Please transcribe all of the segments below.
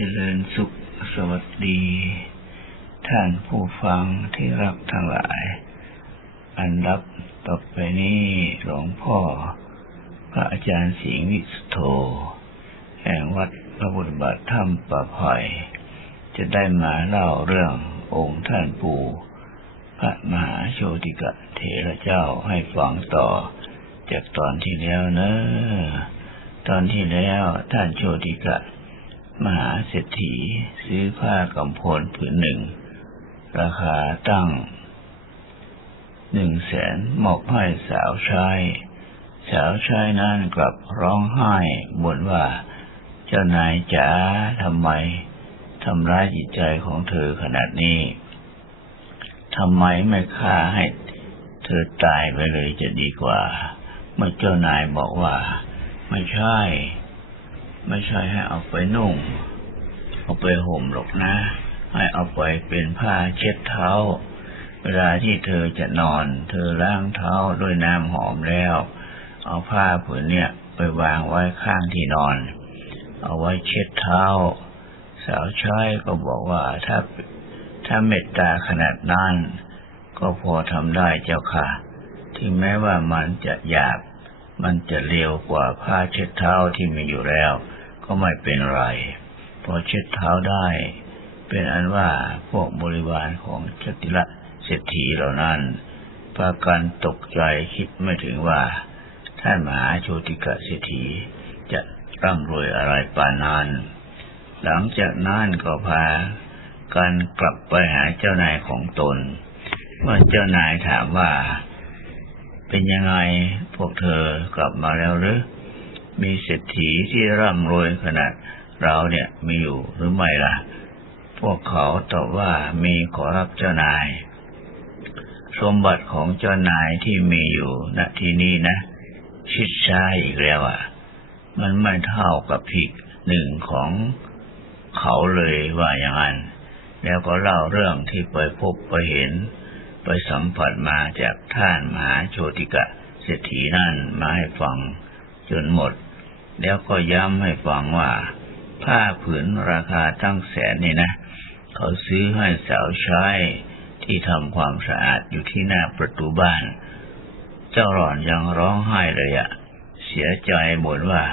เจริญสุขสวัสดี ท่านผู้ฟังที่รักทั้งหลาย อันรับต่อไปนี้หลวงพ่อ พระอาจารย์สิงห์วิสุโธแห่งวัดพระบุตรบาทถ้ำป่าไผ่จะได้มาเล่าเรื่ององค์ท่านปู่พระมหาโชติกะเถระเจ้าให้ฟังต่อ จากตอนที่แล้วเนอะตอนที่แล้วท่านโชติกะ มหาเศรษฐีซื้อผ้ากำพลผืนหนึ่ง ราคาตั้งหนึ่งแสนมอบให้สาวใช้สาวใช้นั้นกลับร้องไห้บ่นว่า เจ้านายจ๋าทำไมทำร้ายจิตใจของเธอขนาดนี้ทำไมไม่ฆ่าให้เธอตายไปเลยจะดีกว่า เมื่อเจ้านายบอกว่า ไม่ใช่ ไม่ใช่ให้เอาไปนุ่ง เอาไปห่มหรอกนะ ให้เอาไปเป็นผ้าเช็ดเท้า เวลาที่เธอจะนอน เธอล้างเท้าด้วยน้ำหอมแล้ว เอาผ้าผืนเนี่ยไปวางไว้ข้างที่นอน เอาไว้เช็ดเท้า สาวใช้ก็บอกว่าถ้าถ้าเมตตาขนาดนั้นก็พอทำได้เจ้าค่ะที่แม้ว่ามันจะหยาบ มันจะเร็วกว่าผ้าเช็ดเท้าที่มีอยู่แล้ว ก็ไม่เป็นไร พอเช็ดเท้าได้ เป็นอันว่าพวกบริวารของชติละเศรษฐีเหล่านั้นพากันตกใจคิดไม่ถึงว่า ท่านมหาโชติกะเศรษฐีจะร่ำรวยอะไรปานนั้น หลังจากนั้นก็พากันกลับไปหาเจ้านายของตน เมื่อเจ้านายถามว่า เป็นยังไงพวกเธอกลับมาแล้วหรือ มีเศรษฐีที่ร่ำรวยขนาดเราเนี่ยมีอยู่หรือไม่ล่ะ พวกเขาตอบว่ามีขอรับเจ้านาย สมบัติของเจ้านายที่มีอยู่ณที่นี้นะ ชิดช้าอีกแล้วอะ มันไม่เท่ากับผิกหนึ่งของเขาเลยว่าอย่างนั้น แล้วก็เล่าเรื่องที่ไปพบไปเห็น ไปสัมผัสมาจากท่านมหาโชติกะเศรษฐีนั่นมาให้ฟังจนหมด แล้วก็ย้ำให้ฟังว่า ผ้าผืนราคาตั้งแสนนี่นะ เขาซื้อให้สาวใช้ที่ทำความสะอาดอยู่ที่หน้าประตูบ้าน เจ้าหล่อนยังร้องไห้เลยอะเสียใจบ่นว่า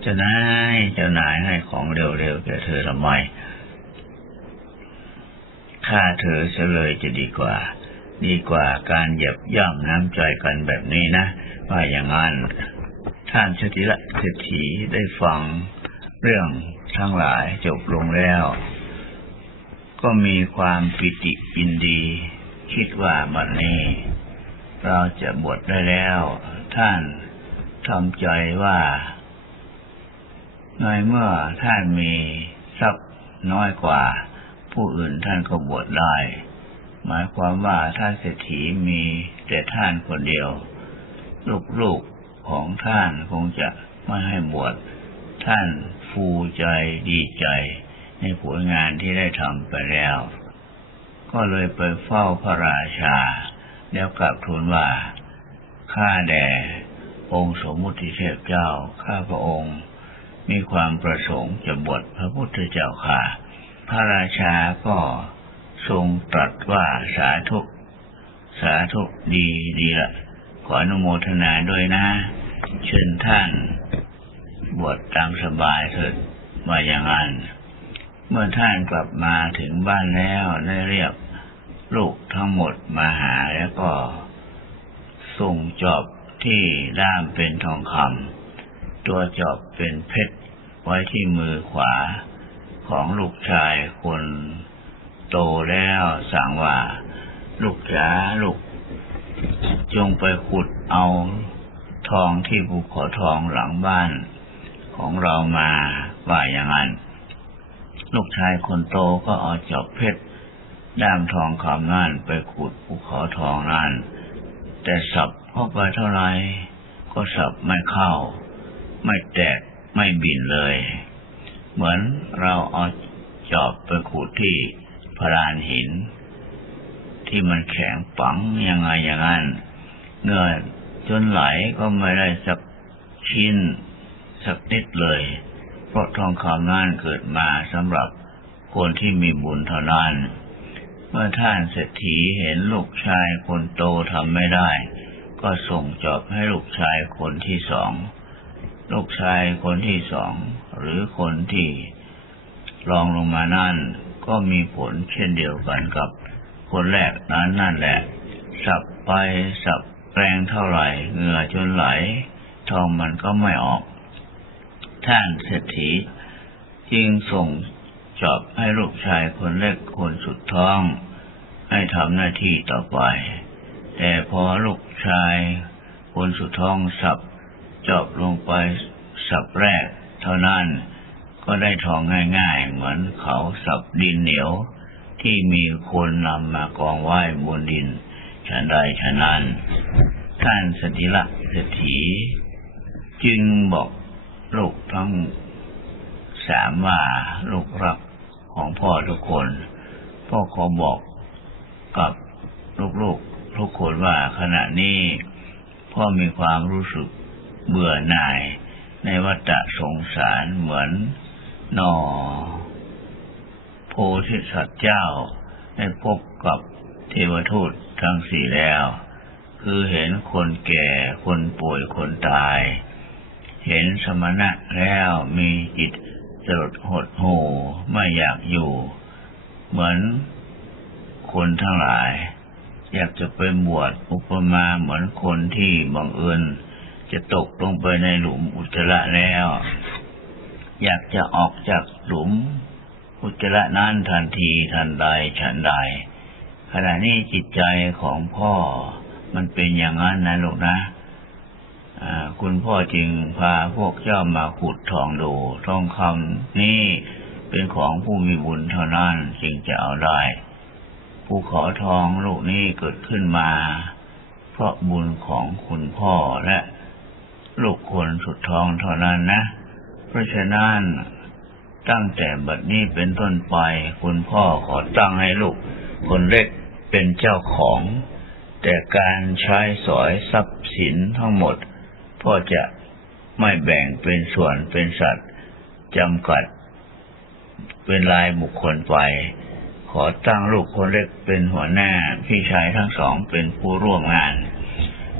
เจ้านายเจ้านายให้ของเร็วๆแก่เธอทำไมฆ่าเธอเสียเลยจะดีกว่า ดีกว่าการเหยียบย่ำน้ำใจกันแบบนี้นะ ว่าอย่างนั้น ท่านชติละเศรษฐีได้ฟังเรื่องทั้งหลายจบลงแล้ว ก็มีความปิติปินดี คิดว่าบัดนี้ เราจะบวชได้แล้ว ท่านทำใจว่าในเมื่อท่านมีทรัพย์น้อยกว่า ผู้อื่นท่านก็บวชได้ หมายความว่าท่านเศรษฐีมีแต่ท่านคนเดียว ลูกๆ ของท่านคงจะไม่ให้บวชท่านฟูใจดีใจ ในผลงานที่ได้ทำไปแล้ว ก็เลยไปเฝ้าพระราชา แล้วกลับทูลว่า ข้าแด่องค์สมมุติเทพเจ้า ข้าพระองค์ มีความประสงค์จะบวชพระพุทธเจ้าค่ะ พระราชาก็ทรงตรัสว่าสาธุ สาธุดีดีละ ออนุโมทนาด้วยนะ เชิญท่าน บวชตามสบายเถิดว่าอย่างนั้น เมื่อท่านกลับมาถึงบ้านแล้วได้เรียกลูกทั้งหมดมาหาแล้วก็ ส่งจอบที่ด้ามเป็นทองคำตัวจอบเป็นเพชรไว้ที่มือขวาของลูกชายคนโตแล้วสั่งว่า ลูกจ๋าลูก จงไปขุดเอาทองที่ภูเขาทองหลังบ้านของเรามาว่าอย่างนั้น ลูกชายคนโตก็เอาจอบเพชรด้ามทองคำนั่นไปขุดภูเขาทองนั่น แต่สับเข้าไปเท่าไรก็สับไม่เข้า ไม่แตกไม่บินเลย เหมือนเราเอาจอบไปขุดที่พรานหิน ที่มันแข็งปังยังไงอย่างนั้นเนื้อจนไหลก็ไม่ได้สักชิ้นสักนิดเลย เพราะทองคำนั้นเกิดมาสำหรับคนที่มีบุญเท่านั้น เมื่อท่านเศรษฐีเห็นลูกชายคนโตทำไม่ได้ ก็ส่งจอบให้ลูกชายคนที่สอง ลูกชายคนที่สอง หรือคนที่รองลงมานั่นก็มีผลเช่นเดียวกันกับ คนแรกนั้นนั่นแหละ สับไปสับแรงเท่าไหร่เหงื่อจนไหล ทองมันก็ไม่ออก ท่านเศรษฐีจึงส่งจอบให้ลูกชายคนเล็กคนสุดท้อง ให้ทำหน้าที่ต่อไป แต่พอลูกชาย คนสุดท้องสับจอบลงไปสับแรก เท่านั้นก็ได้ทองง่ายๆ เหมือนเขาสับดินเหนียว ที่มีคนนำมากองไหว้บนดินฉันใดฉะนั้น ท่านสติละเศรษฐีจึงบอกลูกทั้งสามว่าลูกรักของพ่อทุกคน พ่อขอบอกกับลูกๆทุกคนว่าขณะนี้พ่อมีความรู้สึกเบื่อหน่ายในวัฏสงสารเหมือนนอ โพธิสัตว์เจ้าได้พบกับเทวทูตทั้งสี่แล้ว คือเห็นคนแก่ คนป่วย คนตาย เห็นสมณะแล้วมีจิตสลดหดหูไม่อยากอยู่ เหมือนคนทั้งหลาย อยากจะไปบวชอุปมาเหมือนคนที่บังเอิญจะตกลงไปในหลุมอุจจาระแล้ว อยากจะออกจากหลุม อุจจาระนั้นทันทีทันใดฉันใด ขณะนี้จิตใจของพ่อมันเป็นอย่างนั้นนะลูกนะคุณพ่อจึงพาพวกเจ้ามาขุดทองดูทองคำนี่เป็นของผู้มีบุญเท่านั้นจึงจะเอาได้ภูเขาทองลูกนี้เกิดขึ้นมา เพราะบุญของคุณพ่อและลูกคนสุดท้องเท่านั้นนะ เพราะฉะนั้น ตั้งแต่บัดนี้เป็นต้นไป คุณพ่อขอตั้งให้ลูก คนเล็กเป็นเจ้าของ แต่การใช้สอยทรัพย์สินทั้งหมด พ่อจะไม่แบ่งเป็นส่วนเป็นสัตว์จำกัด เป็นรายบุคคลไป ขอตั้งลูกคนเล็กเป็นหัวหน้าพี่ชายทั้งสองเป็นผู้ร่วมงาน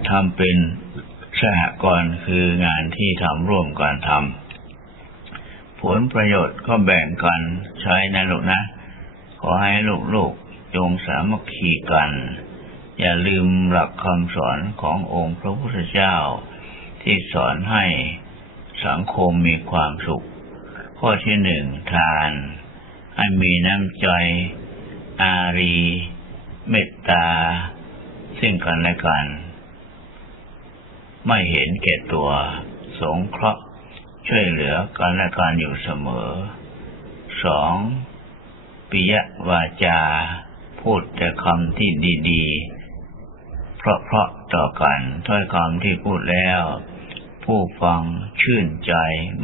ทำเป็นสหกรณ์คืองานที่ทำร่วมกันทำ ผลประโยชน์ก็แบ่งกันใช้นะลูกนะ ขอให้ลูกๆจงสามัคคีกัน อย่าลืมหลักคำสอนขององค์พระพุทธเจ้า ที่สอนให้สังคมมีความสุข ข้อที่หนึ่งทาน ให้มีน้ำใจ อารี เมตตา ซึ่งกันและกัน ไม่เห็นแก่ตัว สงเคราะห์ ช่วยเหลือกันและกันอยู่เสมอสองปิยวาจา พูดแต่คำที่ดีๆ เพราะเพราะๆต่อกันถ้อยคำที่พูดแล้ว ผู้ฟังชื่นใจ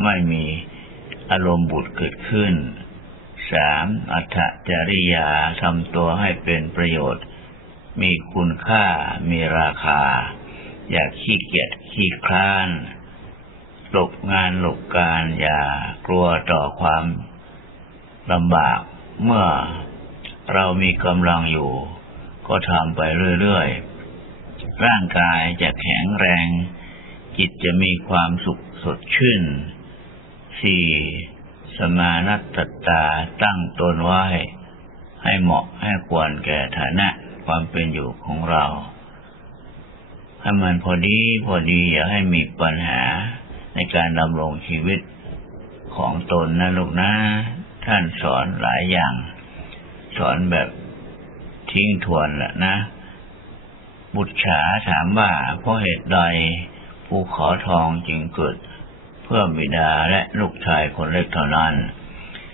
ไม่มีอารมณ์บุตรเกิดขึ้นสามอัตจริยาทำตัวให้เป็นประโยชน์ มีคุณค่ามีราคา อย่าขี้เกียจขี้คร้าน หลบงานหลบการอย่ากลัวต่อความลำบาก เมื่อเรามีกำลังอยู่ ก็ทำไปเรื่อยๆ ร่างกายจะแข็งแรง จิตจะมีความสุขสดชื่นสี่สมานัตตตาตั้งตนไว้ ให้เหมาะให้ควรแก่ฐานะความเป็นอยู่ของเรา ให้มันพอดีพอดีอย่าให้มีปัญหา ในการดำรงชีวิตของตนนะลูกนะ ท่านสอนหลายอย่าง สอนแบบทิ้งทวนแหละนะ บุตรฉาถามว่าเพราะเหตุใดภูเขาทองจึงเกิด เพื่อบิดาและลูกชายคนเล็กเท่านั้น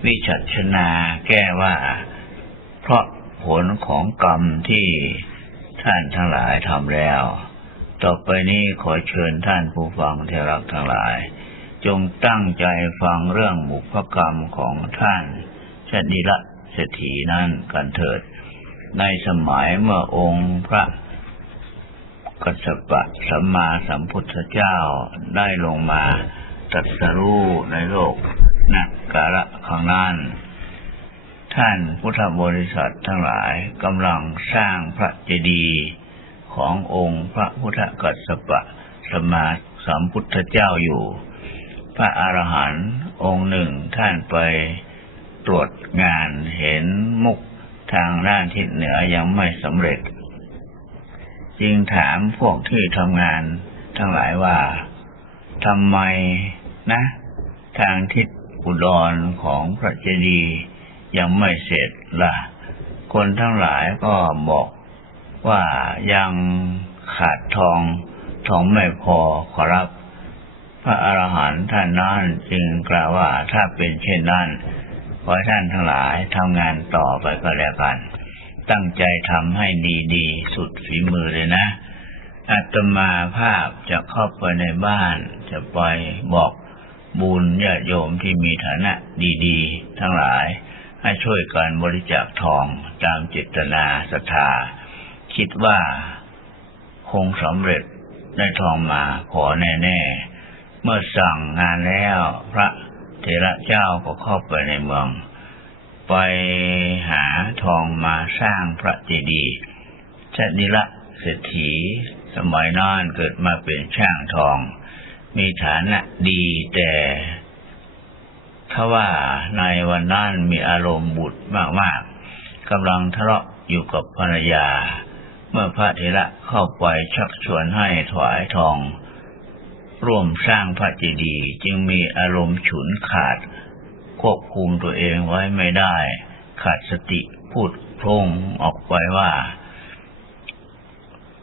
วิจัชนาแก้ว่า เพราะผลของกรรมที่ท่านทั้งหลายทำแล้ว ต่อไปนี้ขอเชิญท่านผู้ฟังที่รักทั้งหลาย จงตั้งใจฟังเรื่องบุพกรรมของท่านชดิละเศรษฐีนั้นกันเถิด ในสมัยเมื่อองค์พระกัสสปะสัมมาสัมพุทธเจ้าได้ลงมาตรัสรู้ในโลกนักกาละข้างนั้น ท่านพุทธบริษัททั้งหลายกำลังสร้างพระเจดีย์ ขององค์พระพุทธกัสสปะสมาสัมพุทธเจ้าอยู่ พระอรหันต์องค์หนึ่งท่านไปตรวจงานเห็นมุกทางด้านทิศเหนือยังไม่สำเร็จ จึงถามพวกที่ทำงานทั้งหลายว่าทำไมนะ ทางทิศอุดรของพระเจดีย์ยังไม่เสร็จล่ะ คนทั้งหลายก็บอก ว่ายังขาดทองทองไม่พอขอรับ พระอรหันต์ท่านนั้นจึงกล่าวว่าถ้าเป็นเช่นนั้นขอท่านทั้งหลายทำงานต่อไปก็แล้วกัน ตั้งใจทำให้ดีๆ สุดฝีมือเลยนะอาตมาภาพจะเข้าไปในบ้าน จะไปบอกบุญญาโยมที่มีฐานะดีๆ ทั้งหลายให้ช่วยกันบริจาคทองตามเจตนาศรัทธา คิดว่าคงสำเร็จได้ทองมาขอแน่ ๆ เมื่อสั่งงานแล้วพระเถระเจ้าก็เข้าไปในเมือง ไปหาทองมาสร้างพระเจดีย์ชนิละเศรษฐีสมัยนั้นเกิดมาเป็นช่างทอง มีฐานะดีแต่ถ้าว่าในวันนั้นมีอารมณ์บุตรมากๆกำลังทะเลาะอยู่กับภรรยา เมื่อพระเถระเข้าไปชักชวนให้ถวายทอง ร่วมสร้างพระเจดีย์จึงมีอารมณ์ฉุนขาด ควบคุมตัวเองไว้ไม่ได้ ขาดสติพูดพร่งออกไปว่า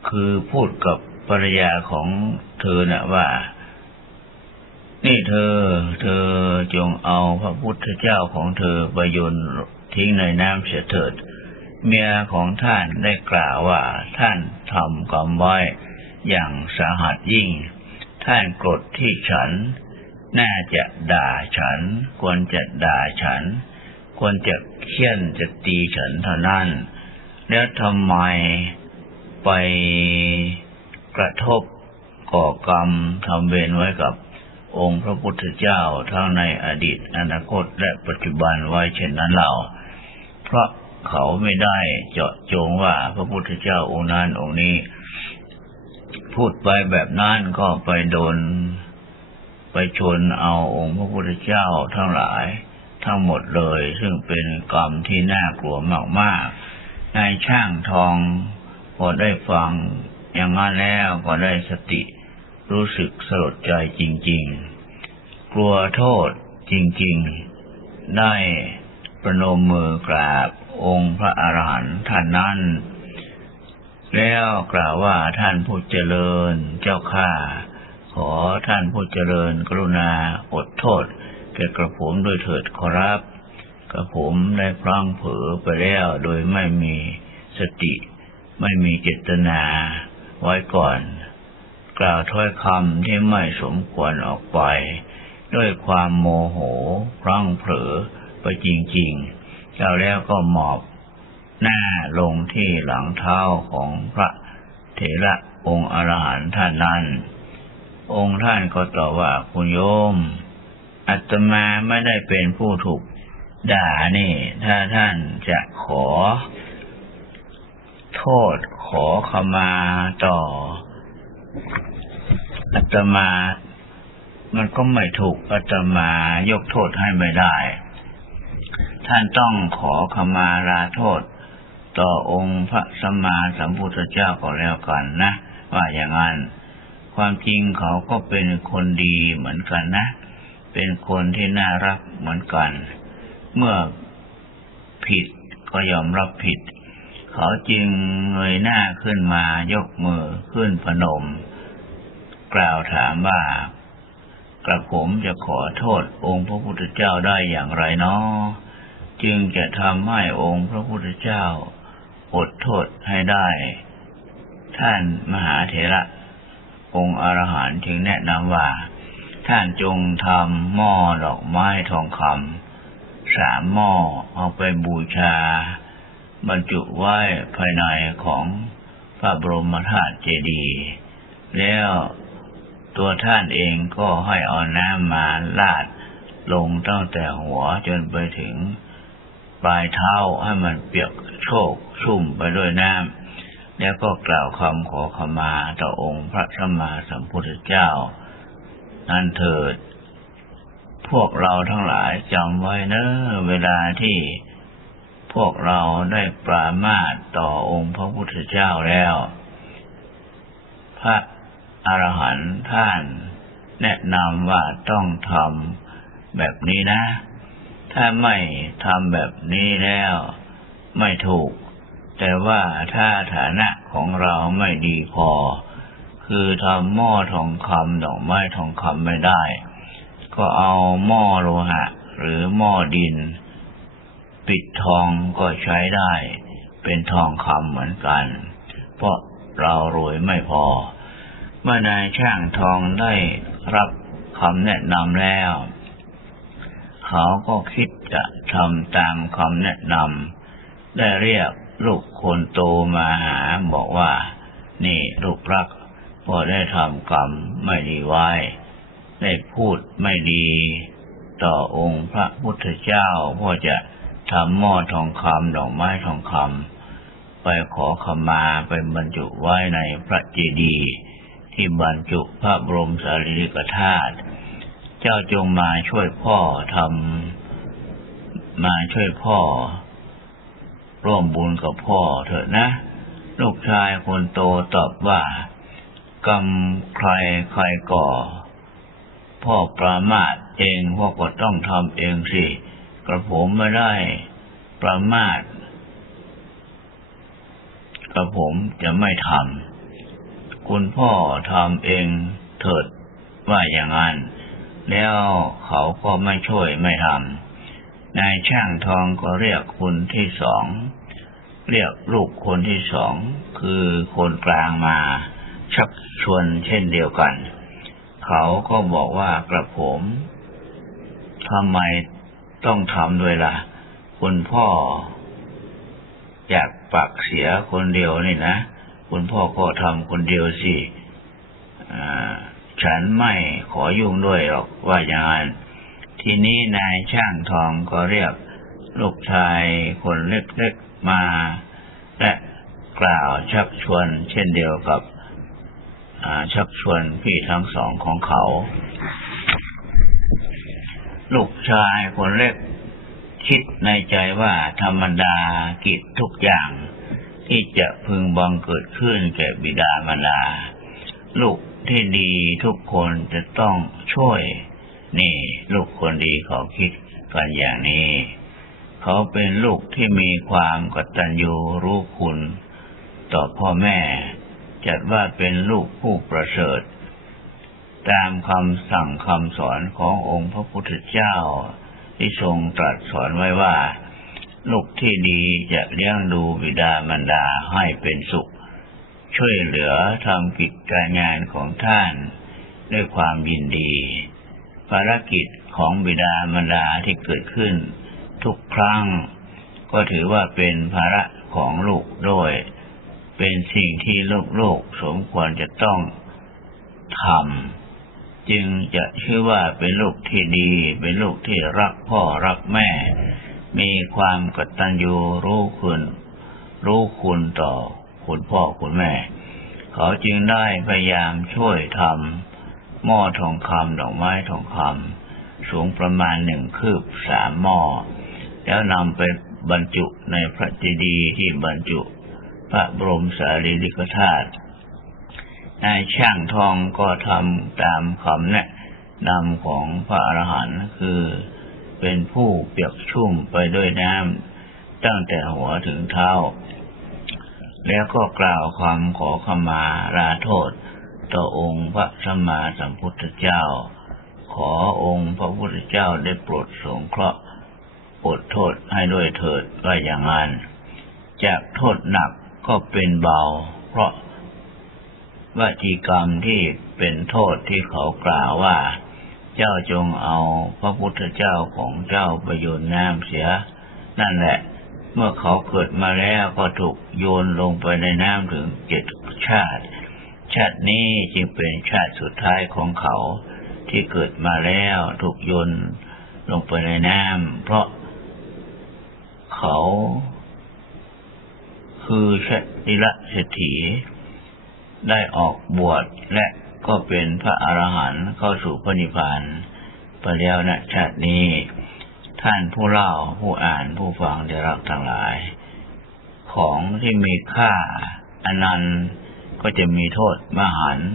คือพูดกับภรรยาของเธอน่ะว่า นี่เธอ เธอจงเอาพระพุทธเจ้าของเธอไปโยนทิ้งในน้ำเสียเถิด เมียของท่านได้กล่าวว่าท่านทำกรรมไว้อย่างสาหัสยิ่ง ท่านกรธที่ฉัน น่าจะด่าฉัน ควรจะด่าฉัน ควรจะเคี่ยนจะตีฉันเท่านั้น แล้วทำไมไปกระทบก่อกรรมทำเวรไว้กับองค์พระพุทธเจ้าทั้งในอดีตอนาคตและปัจจุบันไว้เช่นนั้นเรา เพราะ เขาไม่ได้เจาะจงว่าพระพุทธเจ้าองค์นั้นองค์นี้ พูดไปแบบนั้นก็ไปโดน ไปชนเอาองค์พระพุทธเจ้าทั้งหลาย ทั้งหมดเลย ซึ่งเป็นกรรมที่น่ากลัวมากๆนายช่างทองพอได้ฟังอย่างนั้นแล้วก็ได้สติรู้สึกสลดใจจริง ๆ กลัวโทษจริง ๆ ได้ประนมมือกราบ องค์พระอรหันต์ท่านนั้น แล้วกล่าวว่าท่านผู้เจริญเจ้าข้าขอท่านผู้เจริญกรุณาอดโทษแก่กระผมด้วยเถิดขอรับกระผมได้พลั้งเผลอไปแล้วโดยไม่มีสติ ไม่มีเจตนาไว้ก่อน กล่าวถ้อยคำที่ไม่สมควรออกไป ด้วยความโมโหพลั้งเผลอไปจริง ๆ แล้วแล้วก็หมอบหน้าลงที่หลังเท้าของพระเถระองค์อรหันต์ท่านนั้น องค์ท่านก็ตอบว่าคุณโยมอาตมาไม่ได้เป็นผู้ถูกด่านี่ ถ้าท่านจะขอ โทษขอขมาต่ออาตมา มันก็ไม่ถูกอาตมายกโทษให้ไม่ได้ ท่านต้องขอขมาลาโทษ ต่อองค์พระสัมมาสัมพุทธเจ้าก็แล้วกันนะ ว่าอย่างนั้น ความจริงเขาก็เป็นคนดีเหมือนกันนะ เป็นคนที่น่ารักเหมือนกัน เมื่อผิดก็ยอมรับผิด เขาจึงเงยหน้าขึ้นมายกมือขึ้นพนม กล่าวถามว่ากระผมจะขอโทษองค์พระพุทธเจ้าได้อย่างไรเนาะ จึงจะทำให้องค์พระพุทธเจ้าอดโทษให้ได้ ท่านมหาเถระองค์อรหันต์จึงแนะนำว่า ท่านจงทำหม้อดอกไม้ทองคำสามหม้อเอาไปบูชา บรรจุไว้ภายในของพระบรมธาตุเจดีย์แล้วตัวท่านเองก็ให้เอาน้ำมาลาดลงตั้งแต่หัวจนไปถึง ปลายเท้าให้มันเปียกโชกชุ่มไปด้วยน้ำแล้วก็กล่าวคำขอขมาต่อองค์พระสัมมาสัมพุทธเจ้า นั่นเถิด พวกเราทั้งหลายจำไว้เนอะเวลาที่พวกเราได้ปรามาสต่อองค์พระพุทธเจ้าแล้ว พระอรหันต์ท่านแนะนำว่าต้องทำแบบนี้นะ ถ้าไม่ทำแบบนี้แล้ว ไม่ถูก แต่ว่าถ้าฐานะของเราไม่ดีพอ คือทำหม้อทองคำดอกไม้ทองคำไม่ได้ ก็เอาหม้อโลหะ หรือหม้อดิน ปิดทองก็ใช้ได้ เป็นทองคำเหมือนกัน เพราะเรารวยไม่พอ เมื่อนายช่างทองได้รับคำแนะนำแล้ว เขาก็คิดจะทำตามคำแนะนำได้เรียกลูกคนโตมาหาบอกว่า นี่ลูกรักพอได้ทำกรรมไม่ดีไว้ ได้พูดไม่ดี ต่อองค์พระพุทธเจ้าพ่อจะทำหม้อทองคำดอกไม้ทองคำไปขอขมาไปบรรจุไว้ในพระเจดีย์ที่บรรจุพระบรมสารีริกธาตุ เจ้าจงมาช่วยพ่อทำมาช่วยพ่อ ร่วมบุญกับพ่อเถอะนะ ลูกชายคนโตตอบว่ากรรมใครใครก่อ พ่อประมาทเองพ่อก็ต้องทำเองสิกระผมไม่ได้ประมาทกระผมจะไม่ทำคุณพ่อทำเองเถิดว่าอย่างนั้น แล้วเขาก็ไม่ช่วยไม่ทำนายช่างทองก็เรียกคนที่สอง เรียกลูกคนที่สองคือคนกลางมา ชักชวนเช่นเดียวกัน เขาก็บอกว่ากระผมทำไมต้องทำด้วยล่ะ คุณพ่อ อยากปักเสียคนเดียวนี่นะ คุณพ่อก็ทำคนเดียวสิอ่า ฉันไม่ขอยุ่งด้วยหรอกว่าอย่างนั้น ทีนี้นายช่างทองก็เรียกลูกชายคนเล็กๆมา และกล่าวชักชวนเช่นเดียวกับชักชวนพี่ทั้งสองของเขา ลูกชายคนเล็กคิดในใจว่าธรรมดากิจทุกอย่าง ที่จะพึงบังเกิดขึ้นแก่บิดามารดา ลูก ที่ดีทุกคนจะต้องช่วย นี่ ลูกคนดีเขาคิดกันอย่างนี้ เขาเป็นลูกที่มีความกตัญญูรู้คุณ ต่อพ่อแม่ จัดว่าเป็นลูกผู้ประเสริฐ ตามคำสั่งคำสอนขององค์พระพุทธเจ้า ที่ทรงตรัสสอนไว้ว่า ลูกที่ดีจะเลี้ยงดูบิดามารดาให้เป็นสุข ช่วยเหลือทำกิจการงานของท่าน ด้วยความยินดี ภารกิจของบิดามารดาที่เกิดขึ้น ทุกครั้ง ก็ถือว่าเป็นภาระของลูกด้วย เป็นสิ่งที่ลูกลูกๆสมควรจะต้องทำจึงจะชื่อว่าเป็นลูกที่ดี เป็นลูกที่รักพ่อรักแม่ มีความกตัญญูรู้คุณ รู้คุณต่อ คุณพ่อคุณแม่ เขาจึงได้พยายามช่วยทำหม้อทองคำดอกไม้ทองคำสูงประมาณหนึ่งคืบสามหม้อ แล้วนำไปบรรจุในพระเจดีย์ที่บรรจุ พระบรมสารีริกธาตุนายช่างทองก็ทำตามคำแนะนำของพระอรหันต์คือเป็นผู้เปียกชุ่มไปด้วยน้ำตั้งแต่หัวถึงเท้า แล้วก็กล่าวคำขอขมาลาโทษ ต่อองค์พระสัมมาสัมพุทธเจ้า ขอองค์พระพุทธเจ้าได้โปรดสงเคราะห์โปรดโทษให้ด้วยเถิดว่าอย่างนั้น จากโทษหนักก็เป็นเบา เพราะวจีกรรมที่เป็นโทษที่เขากล่าวว่า เจ้าจงเอาพระพุทธเจ้าของเจ้าไปโยนน้ำเสีย นั่นแหละ เมื่อเขาเกิดมาแล้วก็ถูกโยนลงไปในน้ำถึงเจ็ดชาติ ชาตินี้จึงเป็นชาติสุดท้ายของเขาที่เกิดมาแล้วถูกโยนลงไปในน้ำเพราะเขา คือชติละเศรษฐีได้ออกบวชและก็เป็นพระอรหันต์เข้าสู่พระนิพพานไปแล้วณชาตินี้ ท่านผู้เล่าผู้อ่านผู้ฟังได้รับทั้งหลาย ของที่มีค่าอันนั้นต์ก็จะมีโทษมหันต์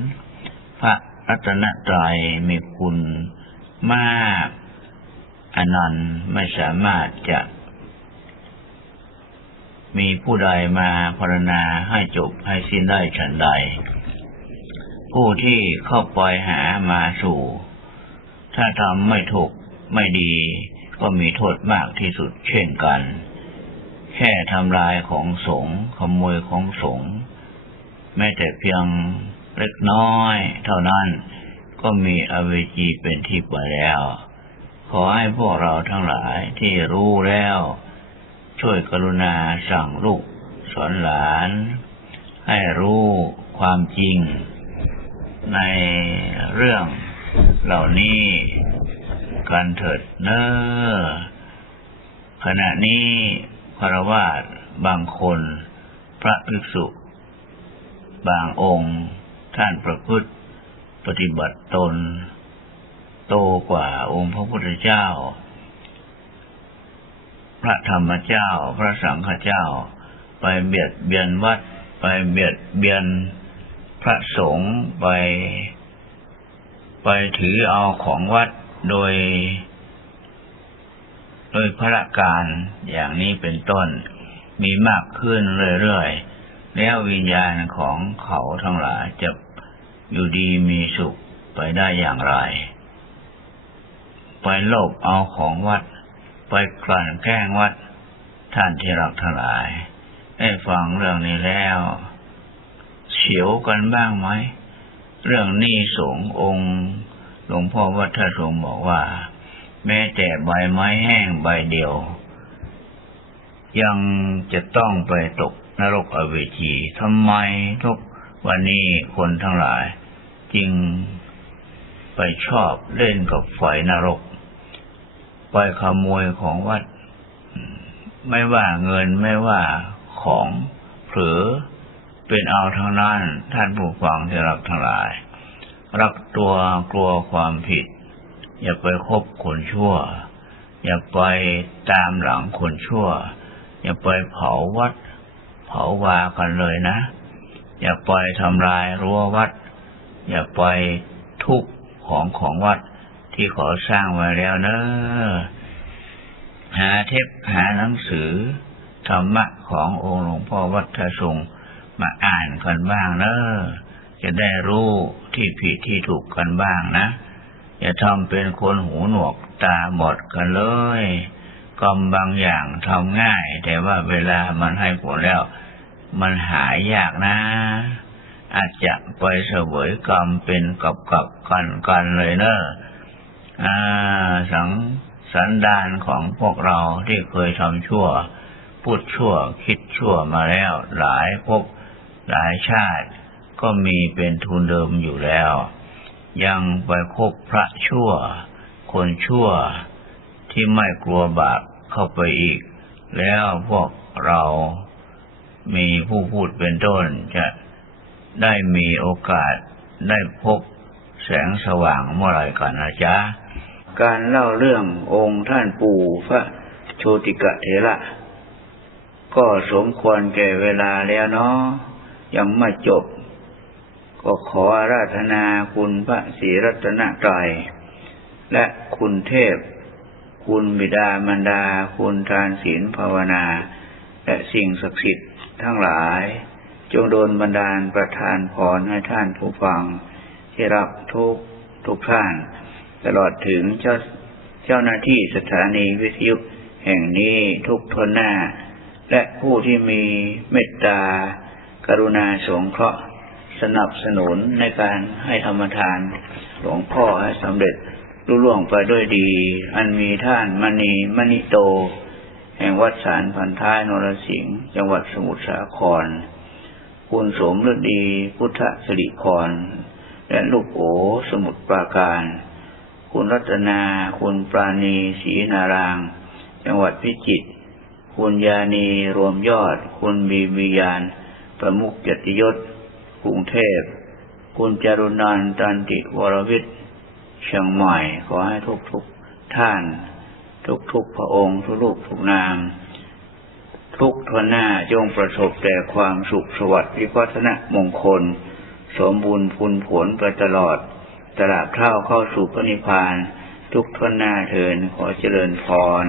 พระรัตนตรัยมีคุณมากอันนั้นต์ไม่สามารถจะ มีผู้ใดมาพรณนาให้จบให้สิ้นได้ฉันใด ผู้ที่เข้าไปหามาสู่ ถ้าทำไม่ถูกไม่ดี ก็มีโทษมากที่สุดเช่นกัน แค่ทำลายของสงขโมยของสงแม้แต่เพียงเล็กน้อย เท่านั้นก็มีอเวจีเป็นที่ไปแล้ว ขอให้พวกเราทั้งหลายที่รู้แล้ว ช่วยกรุณาสั่งลูกสอนหลาน ให้รู้ความจริง ในเรื่องเหล่านี้ กันเถิดเนอ้อขณะนี้คารวาสบางคน พระภิกษุ บางองค์ ท่านประพฤติปฏิบัติตน โตกว่าองค์พระพุทธเจ้า พระธรรมเจ้า พระสังฆเจ้า ไปเบียดเบียนวัด ไปเบียดเบียนพระสงฆ์ไป ไปถือเอาของวัด โดย โดยพระการอย่างนี้เป็นต้น มีมากขึ้นเรื่อยๆ แล้ววิญญาณของเขาทั้งหลายจะอยู่ดีมีสุขไปได้อย่างไร ไปโลภเอาของวัด ไปกลั่นแกล้งวัด ท่านที่รักทั้งหลาย ได้ฟังเรื่องนี้แล้วเฉียวกันบ้างไหม เรื่องหนี้สงองค์ หลวงพ่อวัดท่าทรงบอกว่า แม้แต่ใบไม้แห้งใบเดียว ยังจะต้องไปตกนรกอเวจีทำไมทุกวันนี้คนทั้งหลาย จึงไปชอบเล่นกับไฟนรก ไปขโมยของวัด ไม่ว่าเงินไม่ว่าของเผลอเป็นเอาทางนั้นท่านผู้ฟังที่รักทั้งหลาย รักตัวกลัวความผิด อย่าไปคบคนชั่ว อย่าไปตามหลังคนชั่ว อย่าไปเผาวัด เผาวากันเลยนะ อย่าไปทำลายรั้ววัด อย่าไปทุบของของวัดที่ขอสร้างไว้แล้วเนอะหาเทปหาหนังสือธรรมะขององค์หลวงพ่อวัดทศงมาอ่านกันบ้างเนอะ จะได้รู้ที่ผิดที่ถูกกันบ้างนะ อย่าทำเป็นคนหูหนวกตาบอดกันเลยกรรมบางอย่างทำง่าย แต่ว่าเวลามันให้ผลแล้ว มันหายยากนะ อาจจะไปเสวยกรรมเป็นกับกับกันกันเลยเนอะอ่าสังสันดานของพวกเราที่เคยทำชั่ว พูดชั่วคิดชั่วมาแล้ว หลายภพหลายชาติ ก็มีเป็นทุนเดิมอยู่แล้ว ยังไปคบพระชั่ว คนชั่วที่ไม่กลัวบาปเข้าไปอีก แล้วพวกเรามีผู้พูดเป็นต้นจะได้มีโอกาสได้พบแสงสว่างเมื่อไหร่กันนะจ๊ะ การเล่าเรื่ององค์ท่านปู่พระโชติกะเถระก็สมควรแก่เวลาแล้วเนาะยังไม่จบ ก็ขออาราธนาคุณพระศรีรัตนตรัย และคุณเทพ คุณบิดามารดา คุณทานศีลภาวนา และสิ่งศักดิ์สิทธิ์ทั้งหลาย จงโดนบันดาลประทานพรให้ท่านผู้ฟัง ที่รับทุกทุกท่าน ตลอดถึงเจ้าเจ้าหน้าที่สถานีวิทยุแห่งนี้ทุกทนหน้า และผู้ที่มีเมตตากรุณาสงเคราะห์ สนับสนุนในการให้ธรรมทานหลวงพ่อให้สำเร็จลุล่วงไปด้วยดี อันมีท่านมณีมณิโต แห่งวัดสารพันท้ายนรสิงห์จังหวัดสมุทรสาคร คุณสมฤดี พุทธสิริพรและลูกโอสมุทรปราการ คุณรัตนา คุณปราณีศรีนาราง จังหวัดพิจิตรคุณยานีรวมยอด คุณบีบียานประมุขเกียติยศ กรุงเทพ คุณจารุนันตันติวรวิทย์เชียงใหม่ขอให้ทุกทุกๆท่าน ทุกทุกๆพระองค์ทุกลูกทุกนาม ทุกทวนหน้าจงประสบแต่ความสุขสวัสดิ์วิพัฒนมงคล สมบูรณ์พุนผลไปตลอด ตลาดเท่าเข้าสู่พระนิพพาน ทุกทวนหน้าเถินขอเจริญพร